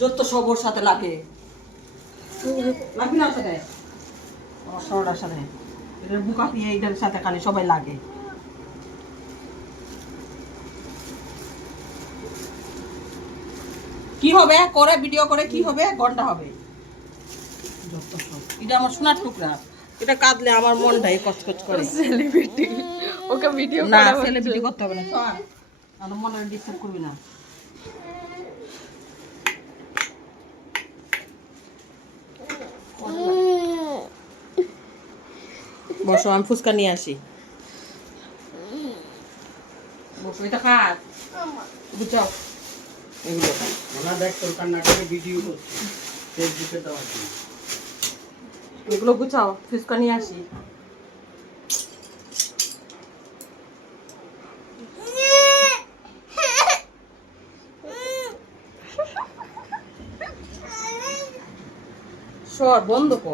যত সবর সাথে লাগে লাগবে না সাথে আমার সরটার সাথে এটার বুকা দিয়ে এটার সাথে খালি সবাই লাগে। কি হবে করে ভিডিও করে কি হবে ঘন্টা হবে যত সব। এটা আমার সোনার টুকরা, এটা কাঁদলে আমার মনটাই কচকচ করে। সেলিব্রিটি ওকে ভিডিও না করা সেলিব্রিটি করতে হবে না, সর আমার মনে ডিস্টার্ব করবি না। বসো আমি ফুচকা নিয়ে আসি। বসো এটা খাট বুঝাও এগুলো না দেখ তোর কান্না করে ভিডিও করছি ফেসবুকে দেওয়ার জন্য। এগুলো গুছাও ফুচকা নিয়ে আসি। সর বন্ধ কর।